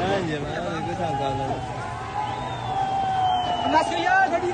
Bence ben öyle kavgalar. Nasıl jadi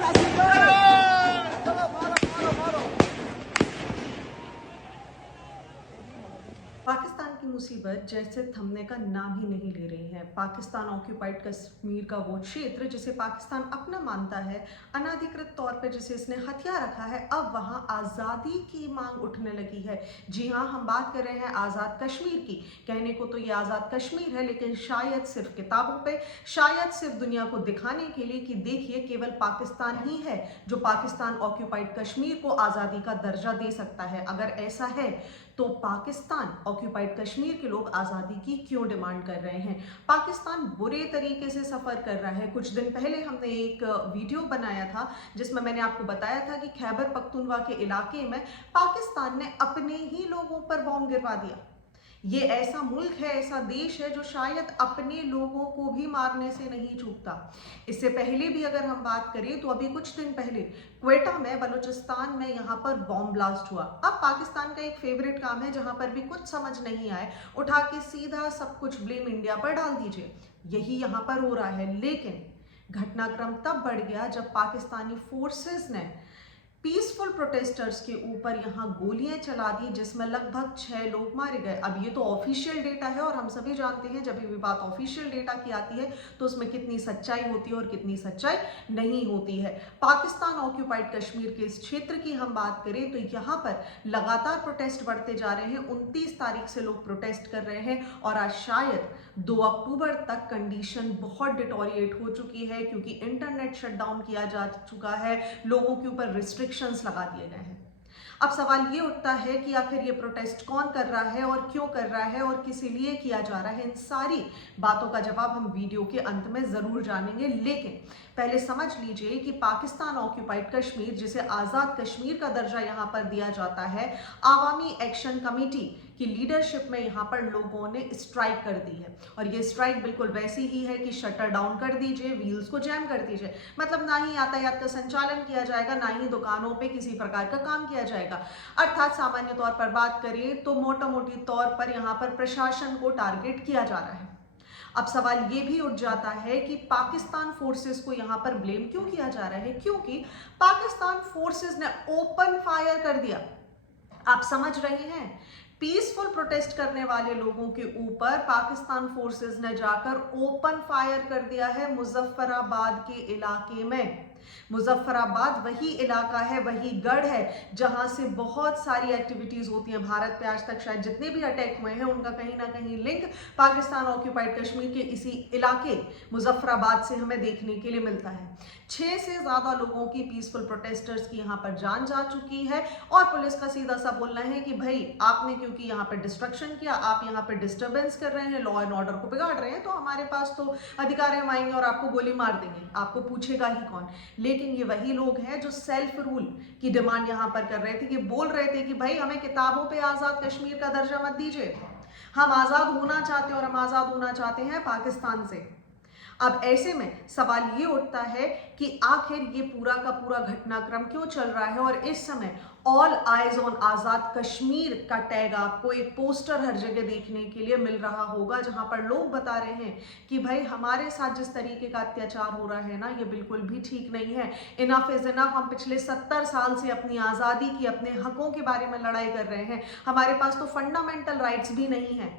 Pakistan की मुसीबत जैसे थमने का नाम ही नहीं ले रही है। पाकिस्तान ऑक्यूपाइड कश्मीर का वो क्षेत्र जिसे पाकिस्तान अपना मानता है, अनाधिकृत तौर पर जिसे इसने हथिया रखा है, अब वहां आज़ादी की मांग उठने लगी है। जी हाँ, हम बात कर रहे हैं आज़ाद कश्मीर की। कहने को तो ये आज़ाद कश्मीर है, लेकिन शायद सिर्फ किताबों पे, शायद सिर्फ दुनिया को दिखाने के लिए कि देखिए केवल पाकिस्तान ही है जो पाकिस्तान ऑक्यूपाइड कश्मीर को आज़ादी का दर्जा दे सकता है। अगर ऐसा है तो पाकिस्तान ऑक्यूपाइड कश्मीर के लोग आज़ादी की क्यों डिमांड कर रहे हैं? पाकिस्तान बुरे तरीके से सफ़र कर रहा है। कुछ दिन पहले हमने एक वीडियो बनाया था जिसमें मैंने आपको बताया था कि खैबर पख्तूनख्वा के इलाके में पाकिस्तान ने अपने ही लोगों पर बॉम्ब गिरवा दिया। ये ऐसा मुल्क है, ऐसा देश है जो शायद अपने लोगों को भी मारने से नहीं चूकता। इससे पहले भी अगर हम बात करें तो अभी कुछ दिन पहले क्वेटा में, बलूचिस्तान में यहाँ पर बॉम्ब ब्लास्ट हुआ। अब पाकिस्तान का एक फेवरेट काम है, जहाँ पर भी कुछ समझ नहीं आए उठा के सीधा सब कुछ ब्लेम इंडिया पर डाल दीजिए। यही यहाँ पर हो रहा है। लेकिन घटनाक्रम तब बढ़ गया जब पाकिस्तानी फोर्सेस ने पीसफुल प्रोटेस्टर्स के ऊपर यहाँ गोलियां चला दी, जिसमें लगभग 6 लोग मारे गए। अब ये तो ऑफिशियल डेटा है और हम सभी जानते हैं जब भी बात ऑफिशियल डेटा की आती है तो उसमें कितनी सच्चाई होती है और कितनी सच्चाई नहीं होती है। पाकिस्तान ऑक्यूपाइड कश्मीर के इस क्षेत्र की हम बात करें तो यहाँ पर लगातार प्रोटेस्ट बढ़ते जा रहे हैं। 29 तारीख से लोग प्रोटेस्ट कर रहे हैं और आज शायद 2 अक्टूबर तक कंडीशन बहुत डिटोरिएट हो चुकी है, क्योंकि इंटरनेट शटडाउन किया जा चुका है, लोगों के ऊपर रिस्ट्रिक्शंस लगा दिए गए हैं। अब सवाल ये उठता है कि आखिर ये प्रोटेस्ट कौन कर रहा है और क्यों कर रहा है और किस लिए किया जा रहा है। इन सारी बातों का जवाब हम वीडियो के अंत में जरूर जानेंगे, लेकिन पहले समझ लीजिए कि पाकिस्तान ऑक्यूपाइड कश्मीर, जिसे आज़ाद कश्मीर का दर्जा यहाँ पर दिया जाता है, आवामी एक्शन कमेटी की लीडरशिप में यहाँ पर लोगों ने स्ट्राइक कर दी है। और ये स्ट्राइक बिल्कुल वैसी ही है कि शटर डाउन कर दीजिए, व्हील्स को जैम कर दीजिए। मतलब ना ही यातायात का संचालन किया जाएगा, ना ही दुकानों पे किसी प्रकार का काम किया जाएगा। अर्थात सामान्य तौर पर बात करें तो मोटा मोटी तौर पर यहाँ पर प्रशासन को टारगेट किया जा रहा है। अब सवाल ये भी उठ जाता है कि पाकिस्तान फोर्सेस को यहाँ पर ब्लेम क्यों किया जा रहा है? क्योंकि पाकिस्तान फोर्सेस ने ओपन फायर कर दिया। आप समझ रहे हैं, पीसफुल प्रोटेस्ट करने वाले लोगों के ऊपर पाकिस्तान फोर्सेस ने जाकर ओपन फायर कर दिया है मुजफ्फराबाद के इलाके में। मुजफ्फराबाद वही इलाका है, वही गढ़ है जहां से बहुत सारी एक्टिविटीज होती हैं। भारत पे आज तक शायद जितने भी अटैक हुए हैं उनका कहीं ना कहीं लिंक पाकिस्तान ऑक्यूपाइड कश्मीर के इसी इलाके मुजफ्फराबाद से हमें देखने के लिए मिलता है। 6 से ज्यादा लोगों की पीसफुल प्रोटेस्टर्स की यहाँ पर जान जा चुकी है और पुलिस का सीधा सा बोलना है कि भाई आपने क्योंकि यहाँ पर डिस्ट्रक्शन किया, आप यहाँ पर डिस्टर्बेंस कर रहे हैं, लॉ एंड ऑर्डर को बिगाड़ रहे हैं, तो हमारे पास तो अधिकारी हम आएंगे और आपको गोली मार देंगे, आपको पूछेगा ही कौन। लेकिन ये वही लोग हैं जो सेल्फ रूल की डिमांड यहाँ पर कर रहे थे, कि बोल रहे थे कि भाई हमें किताबों पे आज़ाद कश्मीर का दर्जा मत दीजिए, हम आज़ाद होना चाहते हैं और हम आज़ाद होना चाहते हैं पाकिस्तान से। अब ऐसे में सवाल ये उठता है कि आखिर ये पूरा का पूरा घटनाक्रम क्यों चल रहा है और इस समय all eyes on Azad Kashmir का टैग आपको एक पोस्टर हर जगह देखने के लिए मिल रहा होगा, जहां पर लोग बता रहे हैं कि भाई हमारे साथ जिस तरीके का अत्याचार हो रहा है ना, ये बिल्कुल भी ठीक नहीं है। Enough is enough. हम पिछले 70 साल से अपनी आज़ादी की, अपने हकों के बारे में लड़ाई कर रहे हैं, हमारे पास तो फंडामेंटल राइट्स भी नहीं है।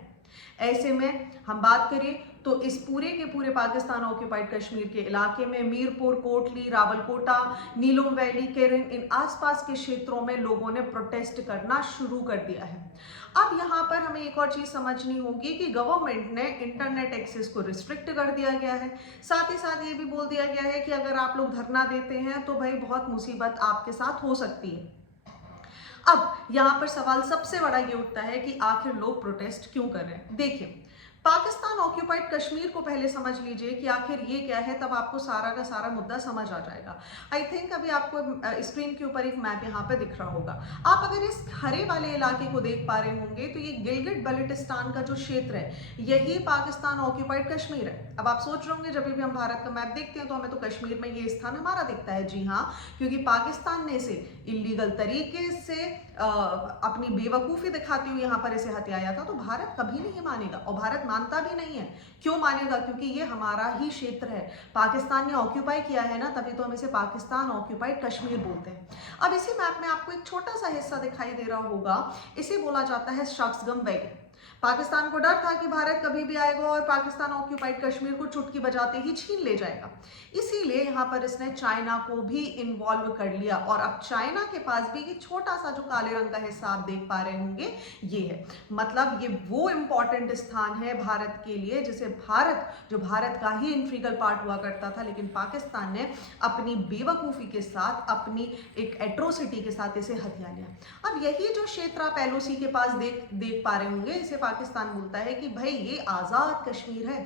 ऐसे में हम बात करें तो इस पूरे के पूरे पाकिस्तान ऑक्यूपाइड कश्मीर के इलाके में मीरपुर, कोटली, रावलकोटा, नीलोम वैली, केरन, इन आसपास के क्षेत्रों में लोगों ने प्रोटेस्ट करना शुरू कर दिया है। अब यहाँ पर हमें एक और चीज समझनी होगी कि गवर्नमेंट ने इंटरनेट एक्सेस को रिस्ट्रिक्ट कर दिया गया है। साथ ही साथ ये भी बोल दिया गया है कि अगर आप लोग धरना देते हैं तो भाई बहुत मुसीबत आपके साथ हो सकती है। अब यहाँ पर सवाल सबसे बड़ा ये उठता है कि आखिर लोग प्रोटेस्ट क्यों कर रहे हैं। देखिए, पाकिस्तान ऑक्यूपाइड कश्मीर को पहले समझ लीजिए कि आखिर ये क्या है, तब आपको सारा का सारा मुद्दा समझ आ जाएगा। आई थिंक अभी आपको स्क्रीन के ऊपर एक मैप यहाँ पे दिख रहा होगा। आप अगर इस हरे वाले इलाके को देख पा रहे होंगे तो ये गिलगिट बल्टिस्तान का जो क्षेत्र है, यही पाकिस्तान ऑक्यूपाइड कश्मीर है। अब आप सोच रहे होंगे जब भी हम भारत का मैप देखते हैं तो हमें तो कश्मीर में ये स्थान हमारा दिखता है। जी हाँ, क्योंकि पाकिस्तान ने इसे इलीगल तरीके से अपनी बेवकूफ़ी दिखाते हुए यहाँ पर इसे हथियाया था, तो भारत कभी नहीं मानेगा और भारत मानता भी नहीं है। क्यों मानेगा? क्योंकि ये हमारा ही क्षेत्र है। पाकिस्तान ने ऑक्यूपाई किया है ना, तभी तो हम इसे पाकिस्तान ऑक्यूपाइड कश्मीर बोलते हैं। अब इसी मैप में आपको एक छोटा सा हिस्सा दिखाई दे रहा होगा, इसे बोला जाता है शख्सगम वैली। पाकिस्तान को डर था कि भारत कभी भी आएगा और पाकिस्तान ऑक्यूपाइड कश्मीर को चुटकी बजाते ही छीन ले जाएगा, इसीलिए यहाँ पर इसने चाइना को भी इन्वॉल्व कर लिया। और अब चाइना के पास भी ये छोटा सा जो काले रंग का हिस्सा आप देख पा रहे होंगे, ये है। मतलब ये वो इंपॉर्टेंट स्थान है भारत के लिए जिसे जो भारत का ही इंट्रीगल पार्ट हुआ करता था, लेकिन पाकिस्तान ने अपनी बेवकूफ़ी के साथ, अपनी एक एट्रोसिटी के साथ इसे हथिया लिया। अब यही जो क्षेत्र आप LOC के पास देख पा रहे होंगे, इसे पाकिस्तान बोलता है कि भाई ये आज़ाद कश्मीर है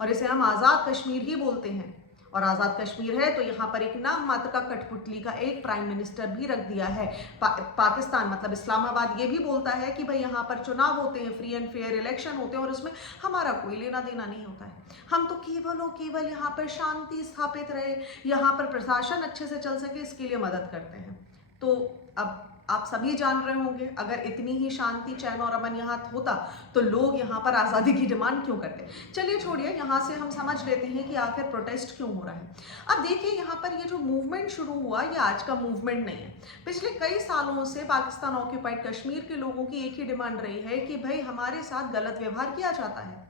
और इसे हम आज़ाद कश्मीर ही बोलते हैं। और आज़ाद कश्मीर है तो यहाँ पर एक नाम मात्र का कठपुतली का एक प्राइम मिनिस्टर भी रख दिया है। पाकिस्तान मतलब इस्लामाबाद ये भी बोलता है कि भाई यहाँ पर चुनाव होते हैं, फ्री एंड फेयर इलेक्शन होते हैं और उसमें हमारा कोई लेना देना नहीं होता है। हम तो केवल और केवल यहाँ पर शांति स्थापित रहे, यहाँ पर प्रशासन अच्छे से चल सके, इसके लिए मदद करते हैं। तो अब आप सभी जान रहे होंगे, अगर इतनी ही शांति, चैन और अमन यहाँ होता तो लोग यहाँ पर आज़ादी की डिमांड क्यों करते। चलिए छोड़िए, यहाँ से हम समझ लेते हैं कि आखिर प्रोटेस्ट क्यों हो रहा है। अब देखिए, यहाँ पर ये जो मूवमेंट शुरू हुआ, ये आज का मूवमेंट नहीं है। पिछले कई सालों से पाकिस्तान ऑक्यूपाइड कश्मीर के लोगों की एक ही डिमांड रही है कि भाई हमारे साथ गलत व्यवहार किया जाता है।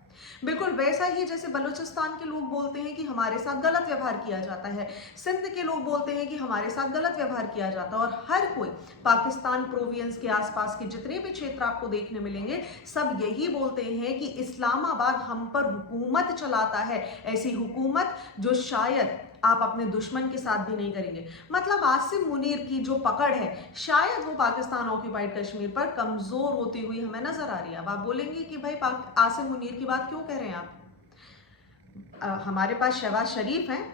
बिल्कुल वैसा ही जैसे बलूचिस्तान के लोग बोलते हैं कि हमारे साथ गलत व्यवहार किया जाता है, सिंध के लोग बोलते हैं कि हमारे साथ गलत व्यवहार किया जाता है, और हर कोई पाकिस्तान प्रोविंस के आसपास के जितने भी क्षेत्र आपको देखने मिलेंगे, सब यही बोलते हैं कि इस्लामाबाद हम पर हुकूमत चलाता है, ऐसी हुकूमत जो शायद आप अपने दुश्मन के साथ भी नहीं करेंगे। मतलब आसिम मुनीर की जो पकड़ है, शायद वो पाकिस्तान ऑक्यूपाइड कश्मीर पर कमजोर होती हुई हमें नजर आ रही है। अब आप बोलेंगे कि भाई आसिम मुनीर की बात क्यों कह रहे हैं आप? हमारे पास शहबाज शरीफ हैं,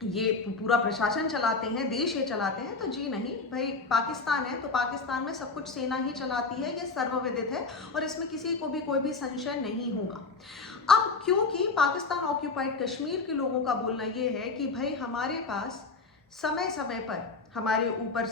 ये पूरा प्रशासन चलाते हैं, देश ये चलाते हैं। तो जी नहीं भाई, पाकिस्तान है तो पाकिस्तान में सब कुछ सेना ही चलाती है, ये सर्वविदित है और इसमें किसी को भी कोई भी संशय नहीं होगा। अब क्योंकि पाकिस्तान ऑक्यूपाइड कश्मीर के लोगों का बोलना ये है कि भाई हमारे पास समय समय पर हमारे ऊपर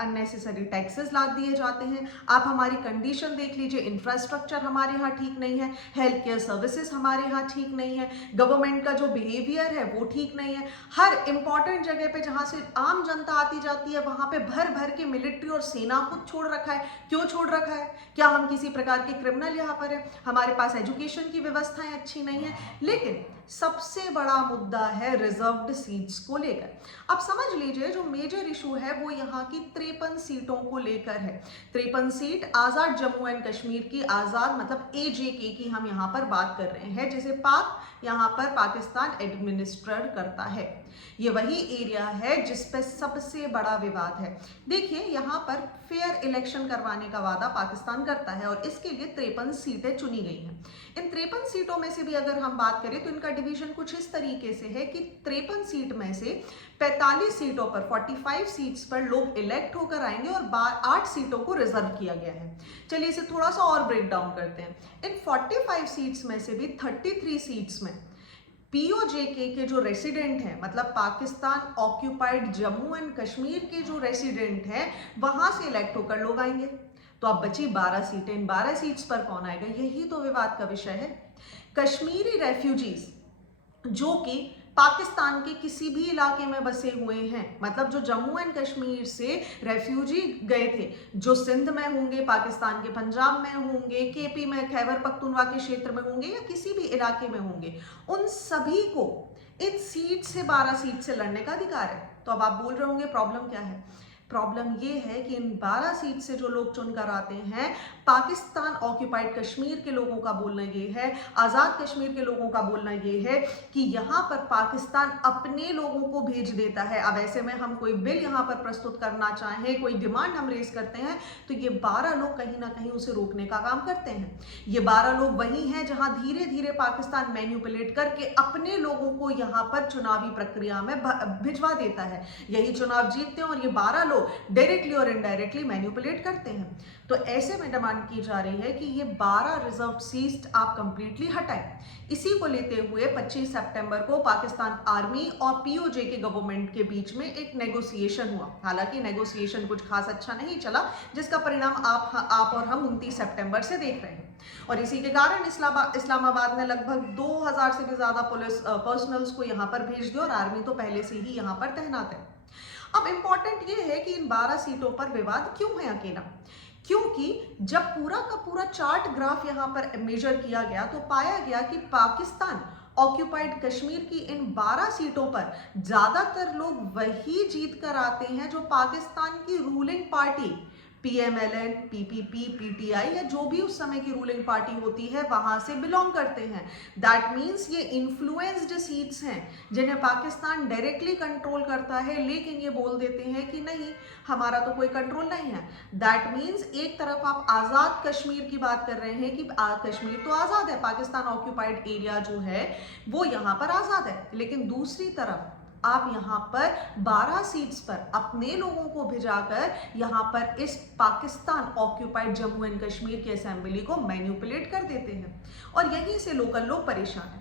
अननेसेसरी टैक्सेस लाद दिए जाते हैं। आप हमारी कंडीशन देख लीजिए, इंफ्रास्ट्रक्चर हमारे यहाँ ठीक नहीं है, हेल्थ केयर सर्विसेज हमारे यहाँ ठीक नहीं है, गवर्नमेंट का जो बिहेवियर है वो ठीक नहीं है। हर इंपॉर्टेंट जगह पे जहाँ से आम जनता आती जाती है, वहाँ पे भर भर के मिलिट्री और सेना को छोड़ रखा है। क्यों छोड़ रखा है? क्या हम किसी प्रकार के क्रिमिनल यहाँ पर है? हमारे पास एजुकेशन की व्यवस्थाएं अच्छी नहीं है। लेकिन सबसे बड़ा मुद्दा है रिजर्व्ड सीट्स को लेकर। अब समझ लीजिए, जो मेजर इशू है वो यहाँ की 53 सीटों को लेकर है। 53 seat Azad Jammu and Kashmir की, आज़ाद मतलब AJK की हम यहाँ पर बात कर रहे हैं, जिसे पाक यहाँ पर पाकिस्तान एडमिनिस्ट्रेट करता है। ये वही एरिया है जिस पे सबसे बड़ा विवाद है। देखिए, यहाँ पर फेयर इलेक्शन करवाने का वादा पाकिस्तान करता है और इसके लिए 53 सीटें चुनी गई हैं। इन 53 सीटों में से भी अगर हम बात करें तो इनका डिवीजन कुछ इस तरीके से है कि 53 सीट में से 45 सीटों पर, 45 सीट्स पर लोग इलेक्ट होकर आएंगे और 8 सीटों को रिजर्व किया गया है। चलिए इसे थोड़ा सा और ब्रेक डाउन करते हैं। इन 45 सीट्स में से भी 33 सीट्स में POJK के जो रेसिडेंट हैं, मतलब पाकिस्तान ऑक्यूपाइड जम्मू एंड कश्मीर के जो रेसिडेंट हैं, वहां से इलेक्ट होकर लोग आएंगे। तो अब बची 12 सीटें। इन 12 सीट्स पर कौन आएगा, यही तो विवाद का विषय है। कश्मीरी रेफ्यूजीज जो कि पाकिस्तान के किसी भी इलाके में बसे हुए हैं, मतलब जो जम्मू एंड कश्मीर से रेफ्यूजी गए थे, जो सिंध में होंगे, पाकिस्तान के पंजाब में होंगे, KP में खैबर पख्तूनख्वा के क्षेत्र में होंगे या किसी भी इलाके में होंगे, उन सभी को इन सीट से 12 सीट से लड़ने का अधिकार है। तो अब आप बोल रहे होंगे प्रॉब्लम क्या है? प्रॉब्लम ये है कि इन 12 सीट से जो लोग चुनकर आते हैं, पाकिस्तान ऑक्यूपाइड कश्मीर के लोगों का बोलना ये है, आज़ाद कश्मीर के लोगों का बोलना ये है कि यहाँ पर पाकिस्तान अपने लोगों को भेज देता है। अब ऐसे में हम कोई बिल यहाँ पर प्रस्तुत करना चाहें, कोई डिमांड हम रेज करते हैं, तो ये 12 लोग कहीं ना कहीं उसे रोकने का काम करते हैं। ये 12 लोग वही हैं जहाँ धीरे धीरे पाकिस्तान मैन्युपुलेट करके अपने लोगों को यहाँ पर चुनावी प्रक्रिया में भिजवा देता है। यही चुनाव जीतते हैं और ये 12 लोग डायरेक्टली और इनडायरेक्टली मैनिपुलेट करते हैं। तो तो ऐसे में डिमांड की जा रही है कि ये 12 रिजर्व सीट आप कंप्लीटली हटाएं। इसी को लेते हुए 25 सितंबर को पाकिस्तान आर्मी और पीओजे के गवर्नमेंट के बीच में एक नेगोशिएशन हुआ। हालांकि नेगोशिएशन कुछ खास अच्छा नहीं चला, जिसका परिणाम आप और हम 29 सितंबर से देख रहे हैं। और इसी के कारण इस्लामाबाद ने लगभग 2000 से भी ज्यादा पुलिस पर्सनल्स को यहाँ पर भेज दिया और आर्मी तो पहले से ही यहाँ पर तैनात है। अब इंपॉर्टेंट ये है कि इन 12 सीटों पर विवाद क्यों है अकेला, क्योंकि जब पूरा का पूरा चार्ट ग्राफ यहाँ पर मेजर किया गया तो पाया गया कि पाकिस्तान ऑक्यूपाइड कश्मीर की इन 12 सीटों पर ज्यादातर लोग वही जीत कर आते हैं जो पाकिस्तान की ruling party PMLN, PPP, PTI या जो भी उस समय की रूलिंग पार्टी होती है वहां से बिलोंग करते हैं। दैट मीन्स ये इन्फ्लुएंस्ड सीट्स हैं जिन्हें पाकिस्तान डायरेक्टली कंट्रोल करता है, लेकिन ये बोल देते हैं कि नहीं, हमारा तो कोई कंट्रोल नहीं है। दैट मीन्स एक तरफ आप आजाद कश्मीर की बात कर रहे हैं कि कश्मीर तो आजाद है, पाकिस्तान ऑक्यूपाइड एरिया जो है वो यहाँ पर आजाद है, लेकिन दूसरी तरफ आप यहाँ पर 12 सीट्स पर अपने लोगों को भिजाकर यहाँ पर इस पाकिस्तान ऑक्यूपाइड जम्मू एंड कश्मीर की असेंबली को मैनिपुलेट कर देते हैं और यहीं से लोकल लोग परेशान हैं।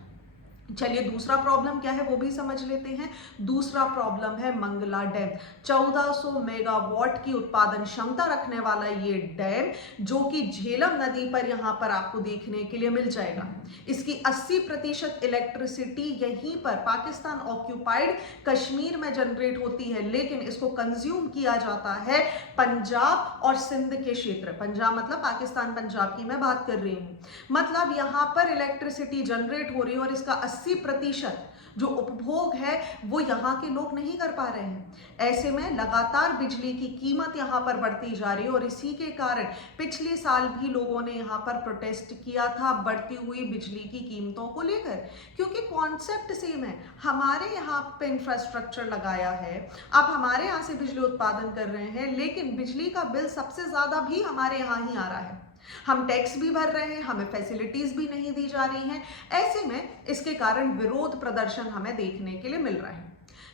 चलिए दूसरा प्रॉब्लम क्या है वो भी समझ लेते हैं। दूसरा प्रॉब्लम है मंगला डैम। 1400 मेगावाट की उत्पादन क्षमता रखने वाला ये डैम जो कि झेलम नदी पर यहाँ पर आपको देखने के लिए मिल जाएगा। इसकी 80% इलेक्ट्रिसिटी यहीं पर पाकिस्तान ऑक्यूपाइड कश्मीर में जनरेट होती है, लेकिन इसको कंज्यूम किया जाता है पंजाब और सिंध के क्षेत्र। पंजाब मतलब पाकिस्तान पंजाब की मैं बात कर रही हूँ। मतलब यहाँ पर इलेक्ट्रिसिटी जनरेट हो रही है और इसका 80% जो उपभोग है वो यहाँ के लोग नहीं कर पा रहे हैं। ऐसे में लगातार बिजली की कीमत यहाँ पर बढ़ती जा रही है और इसी के कारण पिछले साल भी लोगों ने यहाँ पर प्रोटेस्ट किया था बढ़ती हुई बिजली की कीमतों को लेकर, क्योंकि कॉन्सेप्ट सेम है। हमारे यहाँ पे इंफ्रास्ट्रक्चर लगाया है, आप हमारे यहाँ से बिजली उत्पादन कर रहे हैं, लेकिन बिजली का बिल सबसे ज्यादा भी हमारे यहाँ ही आ रहा है। हम टैक्स भी भर रहे हैं, हमें फैसिलिटीज भी नहीं दी जा रही हैं। ऐसे में इसके कारण विरोध प्रदर्शन हमें देखने के लिए मिल रहा है।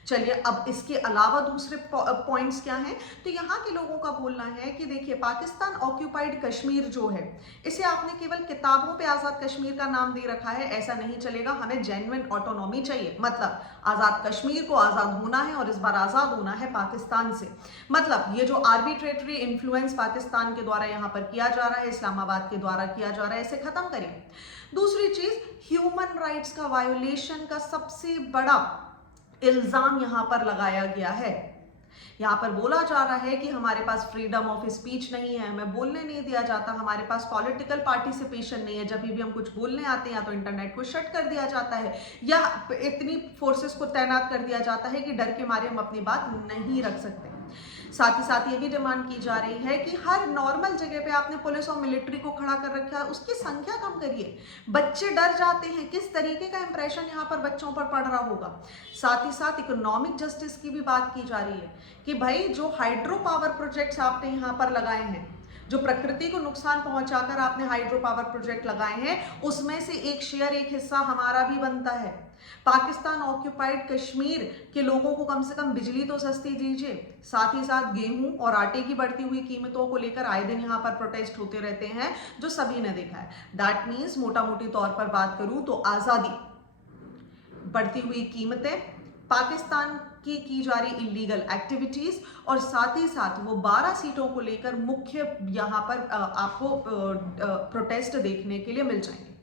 चलिए अब इसके अलावा दूसरे पॉइंट्स क्या हैं, तो यहाँ के लोगों का बोलना है कि देखिए पाकिस्तान ऑक्यूपाइड कश्मीर जो है इसे आपने केवल किताबों पे आजाद कश्मीर का नाम दे रखा है, ऐसा नहीं चलेगा। हमें जेन्युइन ऑटोनॉमी चाहिए, मतलब आजाद कश्मीर को आजाद होना है और इस बार आजाद होना है पाकिस्तान से। मतलब ये जो आर्बिट्रेटरी इन्फ्लुएंस पाकिस्तान के द्वारा यहाँ पर किया जा रहा है, इस्लामाबाद के द्वारा किया जा रहा है, इसे खत्म करिए। दूसरी चीज, ह्यूमन राइट्स का वायोलेशन का सबसे बड़ा इल्जाम यहां पर लगाया गया है। यहां पर बोला जा रहा है कि हमारे पास फ्रीडम ऑफ स्पीच नहीं है, हमें बोलने नहीं दिया जाता, हमारे पास पॉलिटिकल पार्टिसिपेशन नहीं है, जब भी हम कुछ बोलने आते हैं या तो इंटरनेट को शट कर दिया जाता है या इतनी फोर्सेस को तैनात कर दिया जाता है कि डर के मारे हम अपनी बात नहीं रख सकते। साथ ही साथ ये भी डिमांड की जा रही है कि हर नॉर्मल जगह पे आपने पुलिस और मिलिट्री को खड़ा कर रखा है, उसकी संख्या कम करिए। बच्चे डर जाते हैं, किस तरीके का इंप्रेशन यहाँ पर बच्चों पर पड़ रहा होगा। साथ ही साथ इकोनॉमिक जस्टिस की भी बात की जा रही है कि भाई जो हाइड्रो पावर प्रोजेक्ट्स आपने यहाँ पर लगाए हैं, जो प्रकृति को नुकसान पहुंचाकर आपने हाइड्रो पावर प्रोजेक्ट लगाए हैं, उसमें से एक शेयर, एक हिस्सा हमारा भी बनता है। पाकिस्तान ऑक्यूपाइड कश्मीर के लोगों को कम से कम बिजली तो सस्ती दीजिए। साथ ही साथ गेहूं और आटे की बढ़ती हुई कीमतों को लेकर आए दिन यहाँ पर प्रोटेस्ट होते रहते हैं, जो सभी ने देखा है। दैट मीन्स मोटा मोटी तौर पर बात करूं तो आजादी, बढ़ती हुई कीमतें, पाकिस्तान की जा रही इलीगल एक्टिविटीज और साथ ही साथ वो 12 सीटों को लेकर मुख्य यहाँ पर आपको प्रोटेस्ट देखने के लिए मिल जाएंगे।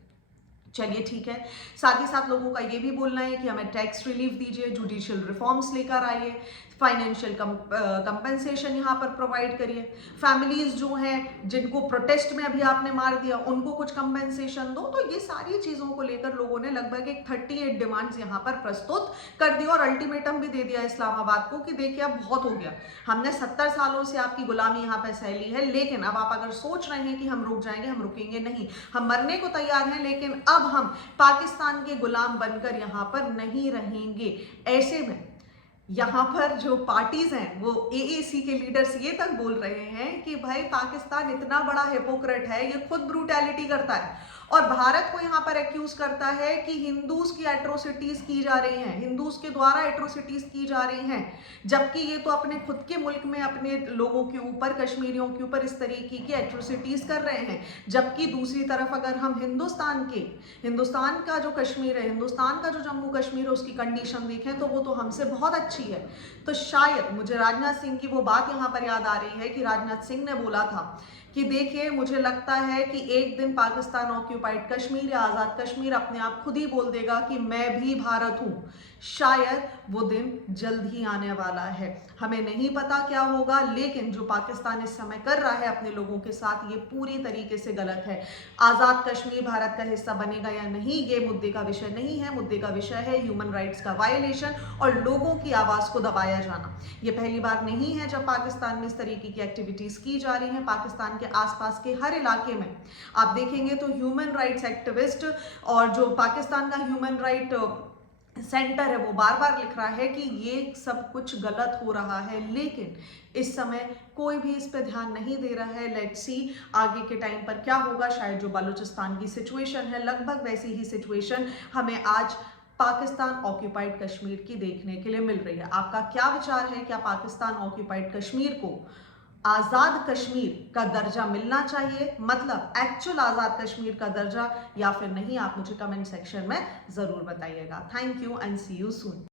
चलिए ठीक है। साथ ही साथ लोगों का ये भी बोलना है कि हमें टैक्स रिलीफ दीजिए, जुडिशियल रिफॉर्म्स लेकर आइए, फाइनेंशियल कंपेंसेशन यहाँ पर प्रोवाइड करिए। फैमिलीज जो हैं जिनको प्रोटेस्ट में अभी आपने मार दिया, उनको कुछ कंपेंसेशन दो। तो ये सारी चीज़ों को लेकर लोगों ने लगभग एक 38 डिमांड्स यहाँ पर प्रस्तुत कर दी और अल्टीमेटम भी दे दिया इस्लामाबाद को कि देखिए अब बहुत हो गया, हमने 70 सालों से आपकी गुलामी यहाँ पर सहली है, लेकिन अब आप अगर सोच रहे हैं कि हम रुक जाएंगे, हम रुकेंगे नहीं। हम मरने को तैयार हैं, लेकिन अब हम पाकिस्तान के गुलाम बनकर यहाँ पर नहीं रहेंगे। ऐसे में यहाँ पर जो पार्टीज हैं वो AAC के लीडर्स ये तक बोल रहे हैं कि भाई पाकिस्तान इतना बड़ा हिपोक्रेट है, ये खुद ब्रूटैलिटी करता है और भारत को यहाँ पर एक्यूज करता है कि हिंदूज की एट्रोसिटीज की जा रही हैं, हिंदूज के द्वारा एट्रोसिटीज की जा रही हैं, जबकि ये तो अपने खुद के मुल्क में अपने लोगों के ऊपर, कश्मीरियों के ऊपर इस तरीके की एट्रोसिटीज कर रहे हैं। जबकि दूसरी तरफ अगर हम हिंदुस्तान का जो कश्मीर है, हिंदुस्तान का जो जम्मू कश्मीर है, उसकी कंडीशन देखें तो वो तो हमसे बहुत अच्छी है। तो शायद मुझे राजनाथ सिंह की वो बात यहाँ पर याद आ रही है कि राजनाथ सिंह ने बोला था कि देखिए, मुझे लगता है कि एक दिन पाकिस्तान ऑक्यूपाइड कश्मीर या आज़ाद कश्मीर अपने आप खुद ही बोल देगा कि मैं भी भारत हूँ। शायद वो दिन जल्द ही आने वाला है, हमें नहीं पता क्या होगा, लेकिन जो पाकिस्तान इस समय कर रहा है अपने लोगों के साथ, ये पूरी तरीके से गलत है। आज़ाद कश्मीर भारत का हिस्सा बनेगा या नहीं, ये मुद्दे का विषय नहीं है। मुद्दे का विषय है ह्यूमन राइट्स का वायलेशन और लोगों की आवाज़ को दबाया जाना। ये पहली बार नहीं है जब पाकिस्तान में इस तरीके की एक्टिविटीज़ की जा रही हैं। पाकिस्तान के आसपास के हर इलाके में आप देखेंगे तो ह्यूमन राइट्स एक्टिविस्ट और जो पाकिस्तान का ह्यूमन राइट सेंटर है वो बार बार लिख रहा है कि ये सब कुछ गलत हो रहा है, लेकिन इस समय कोई भी इस पर ध्यान नहीं दे रहा है। लेट्स सी आगे के टाइम पर क्या होगा। शायद जो बलूचिस्तान की सिचुएशन है, लगभग वैसी ही सिचुएशन हमें आज पाकिस्तान ऑक्यूपाइड कश्मीर की देखने के लिए मिल रही है। आपका क्या विचार है? क्या पाकिस्तान ऑक्यूपाइड कश्मीर को आज़ाद कश्मीर का दर्जा मिलना चाहिए, मतलब एक्चुअल आज़ाद कश्मीर का दर्जा, या फिर नहीं? आप मुझे कमेंट सेक्शन में ज़रूर बताइएगा। Thank you and see you soon.